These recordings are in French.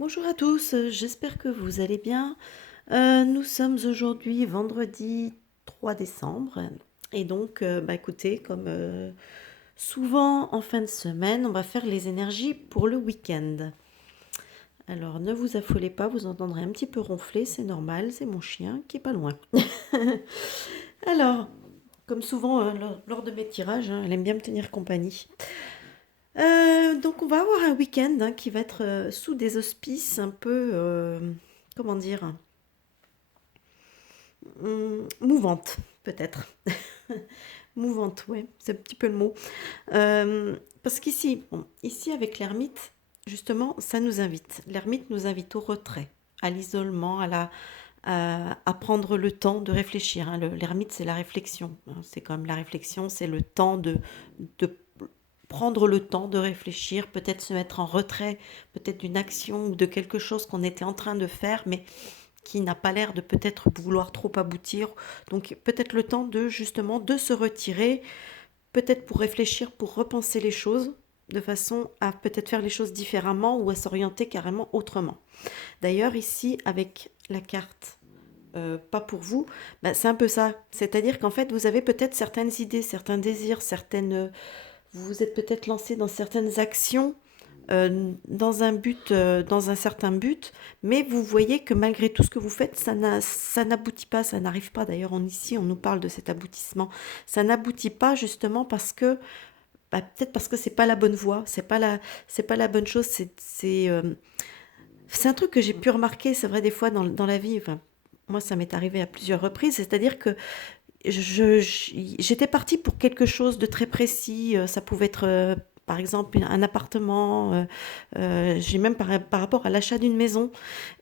Bonjour à tous, j'espère que vous allez bien. Nous sommes aujourd'hui vendredi 3 décembre et donc, écoutez, comme, souvent en fin de semaine, on va faire les énergies pour le week-end. Alors ne vous affolez pas, vous entendrez un petit peu ronfler, c'est normal, c'est mon chien qui est pas loin. Alors, comme souvent, lors de mes tirages, elle aime bien me tenir compagnie. Donc on va avoir un week-end, qui va être, sous des auspices un peu, comment dire? Mouvante, peut-être. Mouvante, ouais, c'est un petit peu le mot. Parce qu'ici, bon, ici avec l'ermite, justement, ça nous invite. L'ermite nous invite au retrait, à l'isolement, à prendre le temps de réfléchir, hein. L'ermite, c'est la réflexion, hein. C'est quand même la réflexion, c'est le temps de prendre le temps de réfléchir, peut-être se mettre en retrait, peut-être d'une action ou de quelque chose qu'on était en train de faire, mais qui n'a pas l'air de peut-être vouloir trop aboutir. Donc peut-être le temps de justement de se retirer, peut-être pour réfléchir, pour repenser les choses, de façon à peut-être faire les choses différemment ou à s'orienter carrément autrement. D'ailleurs ici avec la carte pas pour vous, c'est un peu ça. C'est-à-dire qu'en fait vous avez peut-être certaines idées, certains désirs, vous vous êtes peut-être lancé dans certaines actions dans un but, dans un certain but, mais vous voyez que malgré tout ce que vous faites, ça n'aboutit pas, ça n'arrive pas. D'ailleurs, ici, on nous parle de cet aboutissement. Ça n'aboutit pas justement parce que, peut-être parce que c'est pas la bonne voie, c'est pas la bonne chose. C'est un truc que j'ai pu remarquer, c'est vrai, des fois dans la vie. Enfin, moi, ça m'est arrivé à plusieurs reprises, c'est-à-dire que j'étais partie pour quelque chose de très précis. Ça pouvait être, par exemple, un appartement. J'ai même par rapport à l'achat d'une maison.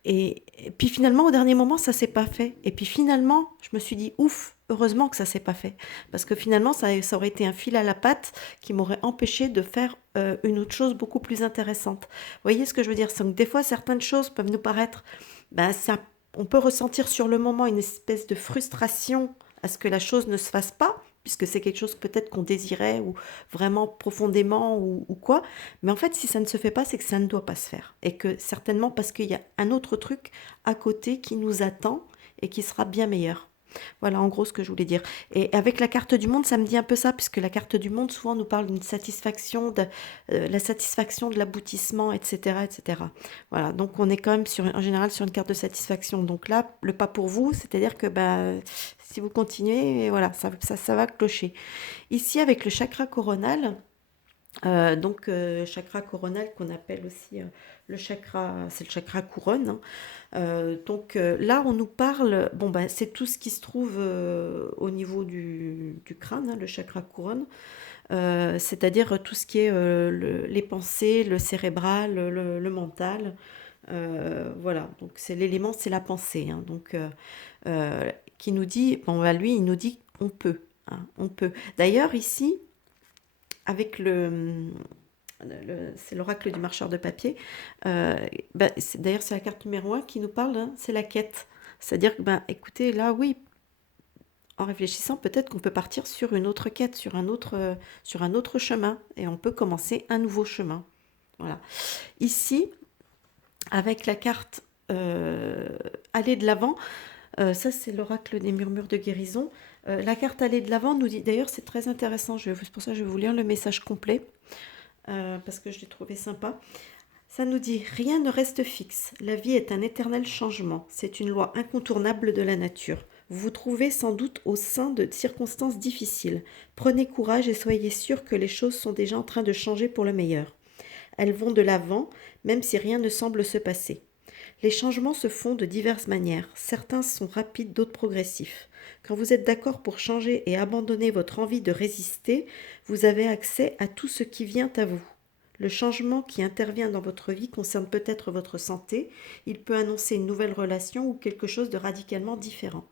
Et puis finalement, au dernier moment, ça s'est pas fait. Et puis finalement, je me suis dit, ouf, heureusement que ça s'est pas fait. Parce que finalement, ça aurait été un fil à la patte qui m'aurait empêché de faire une autre chose beaucoup plus intéressante. Vous voyez ce que je veux dire? Donc des fois, certaines choses peuvent nous paraître, ça, on peut ressentir sur le moment une espèce de frustration à ce que la chose ne se fasse pas, puisque c'est quelque chose peut-être qu'on désirait ou vraiment profondément ou quoi. Mais en fait, si ça ne se fait pas, c'est que ça ne doit pas se faire. Et que certainement parce qu'il y a un autre truc à côté qui nous attend et qui sera bien meilleur. Voilà en gros ce que je voulais dire. Et avec la carte du monde, ça me dit un peu ça, puisque la carte du monde, souvent, nous parle d'une satisfaction, de la satisfaction de l'aboutissement, etc., etc. Voilà, donc on est quand même en général sur une carte de satisfaction. Donc là, le pas pour vous, c'est-à-dire que si vous continuez, voilà, ça va clocher. Ici, avec le chakra coronal, chakra coronal qu'on appelle aussi le chakra, c'est le chakra couronne, hein. Là, on nous parle, c'est tout ce qui se trouve au niveau du crâne, hein, le chakra couronne, c'est-à-dire tout ce qui est les pensées, le cérébral, le mental. Voilà, donc c'est l'élément, c'est la pensée, hein. Qui nous dit, lui, il nous dit on peut, hein, on peut. D'ailleurs, ici, avec c'est l'oracle du marcheur de papier. D'ailleurs, c'est la carte numéro un qui nous parle, hein, c'est la quête. C'est-à-dire que, écoutez, là, oui, en réfléchissant, peut-être qu'on peut partir sur une autre quête, sur un autre chemin, et on peut commencer un nouveau chemin. Voilà. Ici, avec la carte aller de l'avant, ça c'est l'oracle des murmures de guérison. La carte aller de l'avant nous dit, d'ailleurs c'est très intéressant, c'est pour ça que je vais vous lire le message complet. Parce que je l'ai trouvé sympa. Ça nous dit: rien ne reste fixe. La vie est un éternel changement. C'est une loi incontournable de la nature. Vous vous trouvez sans doute au sein de circonstances difficiles. Prenez courage et soyez sûr que les choses sont déjà en train de changer pour le meilleur. Elles vont de l'avant, même si rien ne semble se passer. Les changements se font de diverses manières. Certains sont rapides, d'autres progressifs. Quand vous êtes d'accord pour changer et abandonner votre envie de résister, vous avez accès à tout ce qui vient à vous. Le changement qui intervient dans votre vie concerne peut-être votre santé, il peut annoncer une nouvelle relation ou quelque chose de radicalement différent.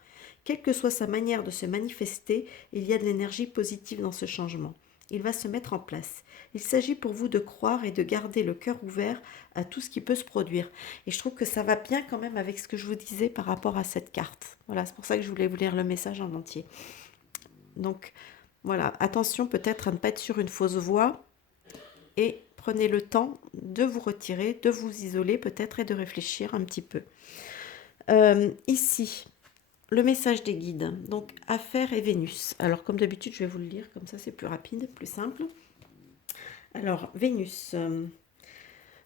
Quelle que soit sa manière de se manifester, il y a de l'énergie positive dans ce changement. Il va se mettre en place. Il s'agit pour vous de croire et de garder le cœur ouvert à tout ce qui peut se produire. Et je trouve que ça va bien quand même avec ce que je vous disais par rapport à cette carte. Voilà, c'est pour ça que je voulais vous lire le message en entier. Donc voilà, attention peut-être à ne pas être sur une fausse voie et prenez le temps de vous retirer, de vous isoler peut-être et de réfléchir un petit peu. Ici, le message des guides, donc Affaires et Vénus. Alors comme d'habitude, je vais vous le lire, comme ça c'est plus rapide, plus simple. Alors, Vénus,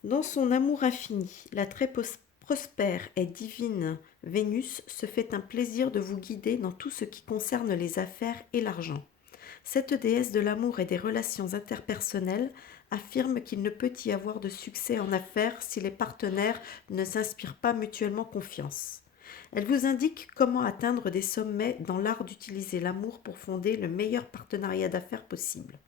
dans son amour infini, la très prospère et divine Vénus se fait un plaisir de vous guider dans tout ce qui concerne les affaires et l'argent. Cette déesse de l'amour et des relations interpersonnelles affirme qu'il ne peut y avoir de succès en affaires si les partenaires ne s'inspirent pas mutuellement confiance. Elle vous indique comment atteindre des sommets dans l'art d'utiliser l'amour pour fonder le meilleur partenariat d'affaires possible.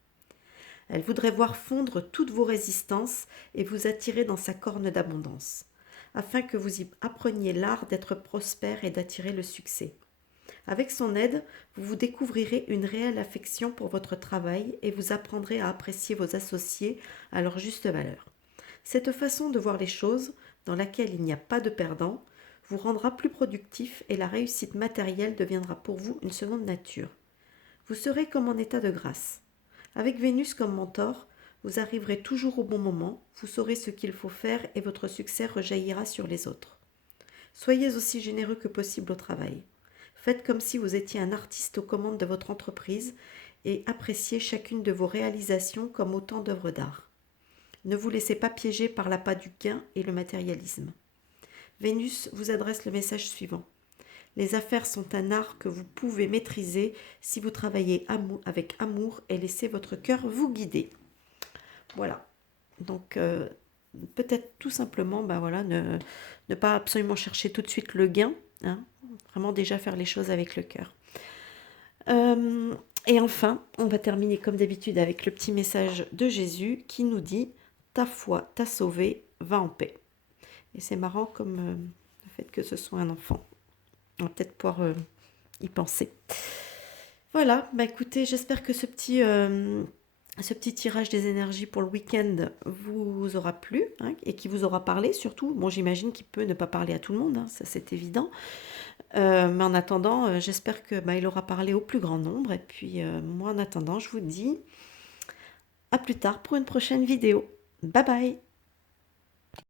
Elle voudrait voir fondre toutes vos résistances et vous attirer dans sa corne d'abondance, afin que vous y appreniez l'art d'être prospère et d'attirer le succès. Avec son aide, vous vous découvrirez une réelle affection pour votre travail et vous apprendrez à apprécier vos associés à leur juste valeur. Cette façon de voir les choses, dans laquelle il n'y a pas de perdant, vous rendra plus productif et la réussite matérielle deviendra pour vous une seconde nature. Vous serez comme en état de grâce. Avec Vénus comme mentor, vous arriverez toujours au bon moment, vous saurez ce qu'il faut faire et votre succès rejaillira sur les autres. Soyez aussi généreux que possible au travail. Faites comme si vous étiez un artiste aux commandes de votre entreprise et appréciez chacune de vos réalisations comme autant d'œuvres d'art. Ne vous laissez pas piéger par l'appât du gain et le matérialisme. Vénus vous adresse le message suivant. Les affaires sont un art que vous pouvez maîtriser si vous travaillez avec amour et laissez votre cœur vous guider. Voilà. Donc, peut-être tout simplement, ne pas absolument chercher tout de suite le gain, hein, vraiment déjà faire les choses avec le cœur. Et enfin, on va terminer comme d'habitude avec le petit message de Jésus qui nous dit « Ta foi t'a sauvé, va en paix ». Et c'est marrant comme le fait que ce soit un enfant. On va peut-être pouvoir y penser. Voilà, écoutez, j'espère que ce petit tirage des énergies pour le week-end vous aura plu, hein, et qui vous aura parlé surtout. Bon, j'imagine qu'il peut ne pas parler à tout le monde, hein, ça c'est évident. Mais en attendant, j'espère que il aura parlé au plus grand nombre. Et puis moi en attendant, je vous dis à plus tard pour une prochaine vidéo. Bye bye!